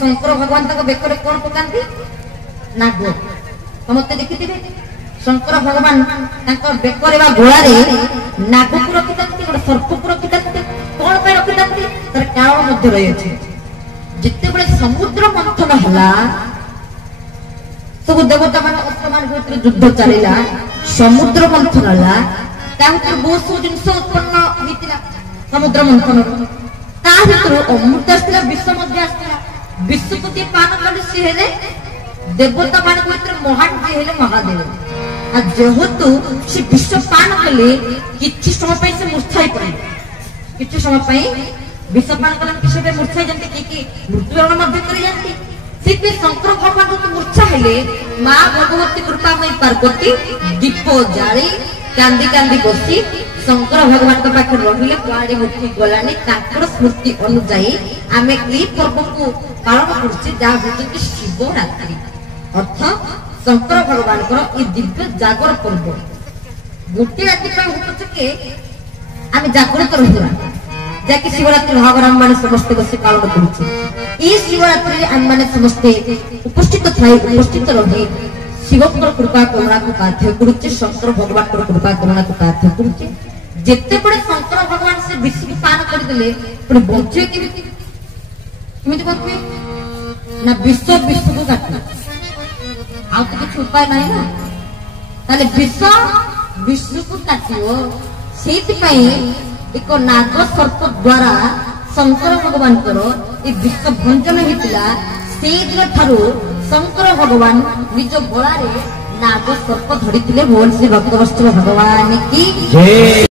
शंकर भगवान तक बेकर कौन पकाती नाग समस्ते देखिथे शंकर भगवान बेकर गोड़ा नाग को रखी गोटे सर्प को रखी कौन पे रखी तार कारण रही जिते बड़े समुद्र मंथन है सब देवता मान अस्त्र भर युद्ध चलला समुद्र मंथन है बहुत सब जिन उत्पन्न होता समुद्र मंथन अमृत आसला विष विष को जी पान कले सी हेले देवता मान महान जी हेले महादेव जेहेतु से विष पान कले किछि समय से मूर्छा पड़े किछि समय विष पान कले से मूर्छा जाती कि मृत्युवरण कर शंकर भगवान को मूर्छा हेले माँ भगवती कृपामयी पार्वती दीप जाली कांदी कांदी बसी शंकर भगवान के पाखे रहिले कुआड़े मुक्ति गलानी स्मृति अनुजाई आमे ई पर्व को पालन करछि जहाँ होछि शिवरात्रि अर्थ शंकर भगवान को ई दिव्य जागर पर्व गोटे राति पर होछ के आमे जागृत रहिला जाकि शिवरात्रि भागराम माने समस्त बसी पालन करूछि ई शिवरात्रि आम माने समस्त उपस्थित रही शिव कृपा करुणा को प्रार्थना करुचे शंकर भगवान कृपा करुणा को प्रार्थना करुचे जिते बड़े शंकर भगवान से विष पान करदे पुणी बचे केमिति बचे ना विश्व विश्व को काटे आ किसी उपाय नहीं ना ताले विश्व विश्व को काटियो सेति एक नाग सर्प द्वारा शंकर भगवान ये विश्व भंजन होता से दिन ठारू शंकर भगवान निज गला नाग सर्प धरी भुवन श्री भक्तवत्सल भगवान की